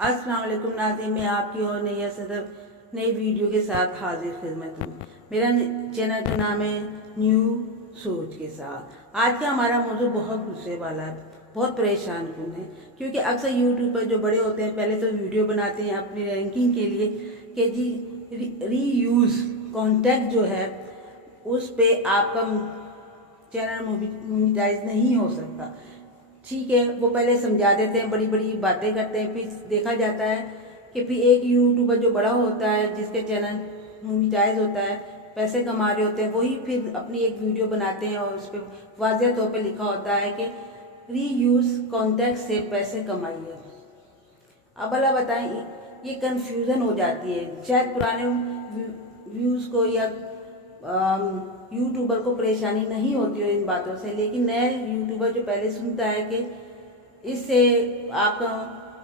अस्सलाम वालेकुम नाज़रीन, मैं आपकी और नई सदर नई वीडियो के साथ हाजिर खिदमत हूँ। मेरा चैनल का नाम है न्यू सोच के साथ। आज का हमारा मौजू बहुत गुस्से वाला है, बहुत परेशान कुन है, क्योंकि अक्सर यूट्यूब पर जो बड़े होते हैं पहले तो वीडियो बनाते हैं अपनी रैंकिंग के लिए कि जी रीयूज़ कॉन्टेक्ट जो है उस पे आपका चैनल मोनेटाइज नहीं हो सकता। ठीक है, वो पहले समझा देते हैं, बड़ी बड़ी बातें करते हैं, फिर देखा जाता है कि फिर एक यूट्यूबर जो बड़ा होता है जिसके चैनल मोनेटाइज होता है, पैसे कमा रहे होते हैं, वही फिर अपनी एक वीडियो बनाते हैं और उस पर वाज़ेह तौर पे लिखा होता है कि रीयूज़ कॉन्टेक्ट से पैसे कमाइए। अब अल्लाह बताएं, ये कन्फ्यूज़न हो जाती है। शायद पुराने व्यूज़ को या यूट्यूबर को परेशानी नहीं होती हो इन बातों से, लेकिन नए यूट्यूबर जो पहले सुनता है कि इससे आपका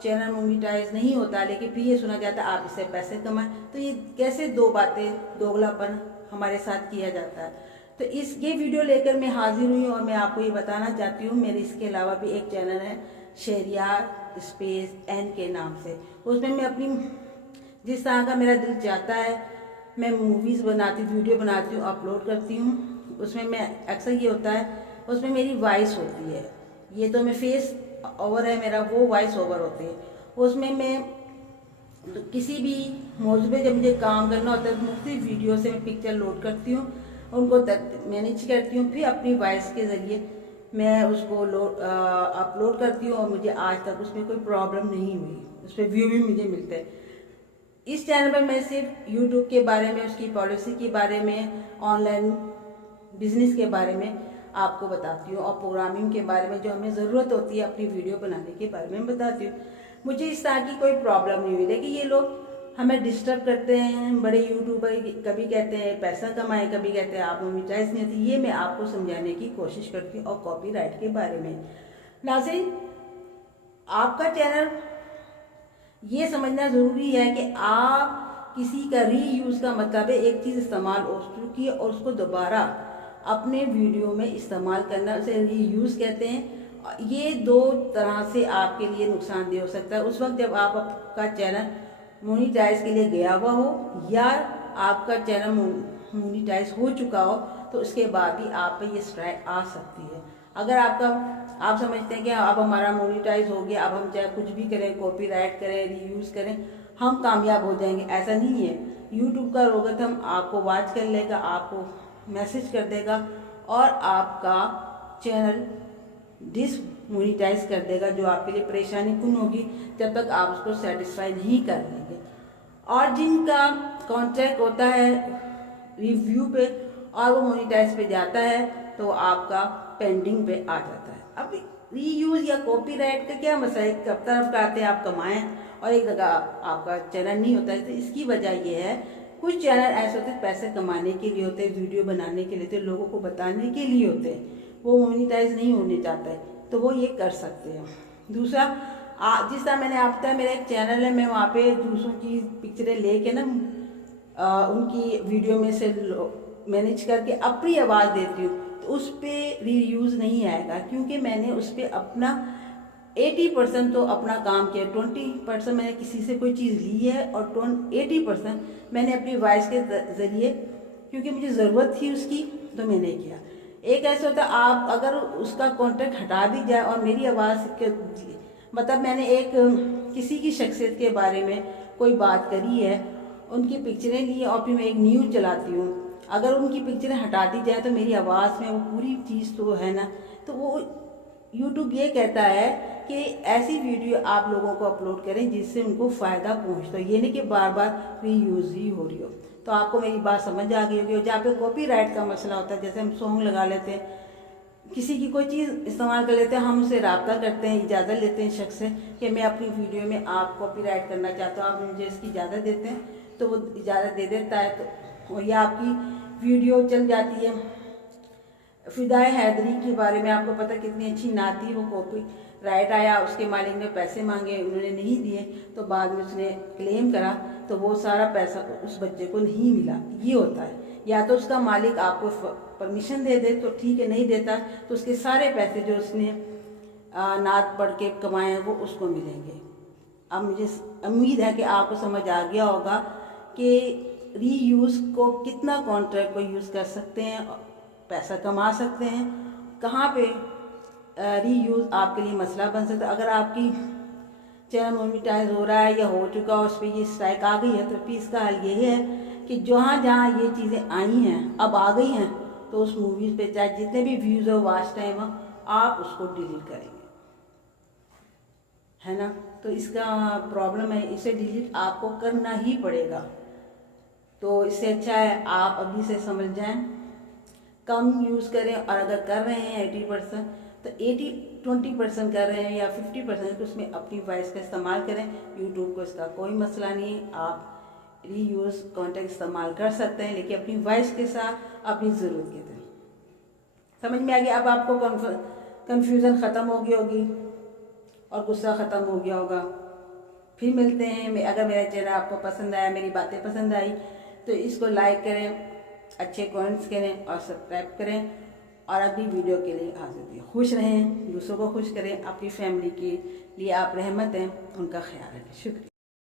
चैनल मोनेटाइज नहीं होता, लेकिन फिर ये सुना जाता है आप इससे पैसे कमाएं, तो ये कैसे दो बातें, दोगलापन हमारे साथ किया जाता है। तो ये वीडियो लेकर मैं हाजिर हुई और मैं आपको ये बताना चाहती हूँ, मेरे इसके अलावा भी एक चैनल है शहरियार स्पेस एन के नाम से। उसमें मैं अपनी जिस तरह का मेरा दिल चाहता है मैं मूवीज़ बनाती, वीडियो बनाती हूँ, अपलोड करती हूँ। उसमें मैं अक्सर ये होता है, उसमें मेरी वॉइस होती है, ये तो मैं फेस ओवर है मेरा, वो वॉइस ओवर होती है। उसमें मैं किसी भी मौजूद पे जब मुझे काम करना होता है मुख्तलिफ वीडियो से मैं पिक्चर लोड करती हूँ, उनको मैनेज करती हूँ, फिर अपनी वॉइस के ज़रिए मैं उसको अपलोड करती हूँ और मुझे आज तक उसमें कोई प्रॉब्लम नहीं हुई, उस पर व्यू भी मुझे मिलते हैं। इस चैनल पर मैं सिर्फ यूट्यूब के बारे में, उसकी पॉलिसी के बारे में, ऑनलाइन बिजनेस के बारे में आपको बताती हूँ और प्रोग्रामिंग के बारे में जो हमें ज़रूरत होती है अपनी वीडियो बनाने के बारे में बताती हूँ। मुझे इस तरह की कोई प्रॉब्लम नहीं हुई, लेकिन ये लोग हमें डिस्टर्ब करते हैं। बड़े यूट्यूबर कभी कहते हैं पैसा कमाएं, कभी कहते हैं आप मोनेटाइज नहीं होती। ये मैं आपको समझाने की कोशिश करती हूँ। और कॉपीराइट के बारे में नाज़रीन, आपका चैनल ये समझना ज़रूरी है कि आप किसी का रीयूज़ का मतलब है एक चीज़ इस्तेमाल हो चुकी है और उसको दोबारा अपने वीडियो में इस्तेमाल करना, उसे रीयूज़ कहते हैं। ये दो तरह से आपके लिए नुकसानदेह हो सकता है। उस वक्त जब आपका चैनल मोनेटाइज के लिए गया हुआ हो या आपका चैनल मोनेटाइज हो चुका हो, तो उसके बाद भी आप पे ये स्ट्राइक आ सकती है। अगर आप समझते हैं कि अब हमारा मोनेटाइज हो गया, अब हम चाहे कुछ भी करें, कॉपीराइट करें, रीयूज़ करें, हम कामयाब हो जाएंगे, ऐसा नहीं है। यूट्यूब का एल्गोरिथम आपको वॉच कर लेगा, आपको मैसेज कर देगा और आपका चैनल डिसमोनेटाइज कर देगा, जो आपके लिए परेशानी कुन होगी जब तक आप उसको सेटिस्फाई नहीं कर लेंगे। और जिनका कॉन्ट्रैक्ट होता है रिव्यू पे और वो मोनेटाइज पे जाता है, तो आपका पेंडिंग पे आ जाता है। अब रीयूज़ या कॉपीराइट का क्या मसला है, कब तरफ करते हैं आप कमाएं और एक जगह आपका चैनल नहीं होता है। तो इसकी वजह यह है, कुछ चैनल ऐसे होते हैं पैसे कमाने के लिए होते हैं, वीडियो बनाने के लिए होते हैं, लोगों को बताने के लिए होते हैं, वो मोनेटाइज नहीं होने चाहता है, तो वो ये कर सकते हैं। दूसरा, जिस तरह मैंने आप बताया मेरा एक चैनल है, मैं वहाँ पे दूसरों की पिक्चरें लेके ना उनकी वीडियो में से मैनेज करके अपनी आवाज़ देती हूँ, तो उस पर रीयूज़ नहीं आएगा, क्योंकि मैंने उस पर अपना 80% तो अपना काम किया, 20% मैंने किसी से कोई चीज़ ली है और 80% मैंने अपनी वॉइस के ज़रिए, क्योंकि मुझे ज़रूरत थी उसकी, तो मैंने किया। एक ऐसा होता है, आप अगर उसका कॉन्टेक्ट हटा भी जाए और मेरी आवाज़ के मतलब मैंने एक किसी की शख्सियत के बारे में कोई बात करी है, उनकी पिक्चरें ली और फिर मैं एक न्यूज़ चलाती हूँ, अगर उनकी पिक्चरें हटा दी जाए तो मेरी आवाज़ में वो पूरी चीज़ तो है ना, तो वो यूट्यूब ये कहता है कि ऐसी वीडियो आप लोगों को अपलोड करें जिससे उनको फ़ायदा पहुँचता हो, ये नहीं कि बार बार रीयूज़ ही हो रही हो। तो आपको मेरी बात समझ आ गई होगी। और जहाँ पे कॉपीराइट का मसला होता है, जैसे हम सॉन्ग लगा लेते हैं, किसी की कोई चीज़ इस्तेमाल कर लेते हैं, हम उससे रब्ता करते हैं, इजाज़त लेते हैं शख्स से कि मैं अपनी वीडियो में आप कॉपीराइट करना चाहता हूँ, आप मुझे इसकी इजाज़त देते हैं, तो वो इजाज़त दे देता है, तो ये आपकी वीडियो चल जाती है। फिदाए हैदरी के बारे में आपको पता कितनी अच्छी नात थी, वो कॉपीराइट आया, उसके मालिक ने पैसे मांगे, उन्होंने नहीं दिए, तो बाद में उसने क्लेम करा, तो वो सारा पैसा उस बच्चे को नहीं मिला। ये होता है, या तो उसका मालिक आपको परमिशन दे दे तो ठीक है, नहीं देता तो उसके सारे पैसे जो उसने नात पढ़ के कमाए हैं वो उसको मिलेंगे। अब मुझे उम्मीद है कि आपको समझ आ गया होगा कि रीयूज़ को कितना कॉन्ट्रैक्ट को यूज़ कर सकते हैं, पैसा कमा सकते हैं, कहाँ पे रीयूज़ आपके लिए मसला बन सकता है। अगर आपकी चैनल मोनेटाइज हो रहा है या हो चुका है, उस पर ये स्ट्राइक आ गई है, तो फिर इसका हल यही है कि जहाँ जहाँ ये चीज़ें आई हैं, अब आ गई हैं, तो उस मूवीज़ पे चाहे जितने भी व्यूज़ हो, वॉच टाइम हो, आप उसको डिलीट करेंगे, है ना। तो इसका प्रॉब्लम है, इसे डिलीट आपको करना ही पड़ेगा। तो इससे अच्छा है आप अभी से समझ जाएं, कम यूज़ करें, और अगर कर रहे हैं 80% तो 20% कर रहे हैं या 50%, तो उसमें अपनी वॉइस का इस्तेमाल करें। यूट्यूब को इसका कोई मसला नहीं है, आप रीयूज़ कंटेंट इस्तेमाल कर सकते हैं, लेकिन अपनी वॉइस के साथ अपनी ज़रूरत के दिन। समझ में आ गया। अब आपको कन्फ्यूज़न ख़त्म हो गई होगी और गुस्सा ख़त्म हो गया होगा। फिर मिलते हैं। अगर मेरा चैनल आपको पसंद आया, मेरी बातें पसंद आई, तो इसको लाइक करें, अच्छे कमेंट्स करें और सब्सक्राइब करें, और अगली वीडियो के लिए हाजिर हैं। खुश रहें, दूसरों को खुश करें, अपनी फैमिली के लिए आप रहमत हैं, उनका ख्याल रखें। शुक्रिया।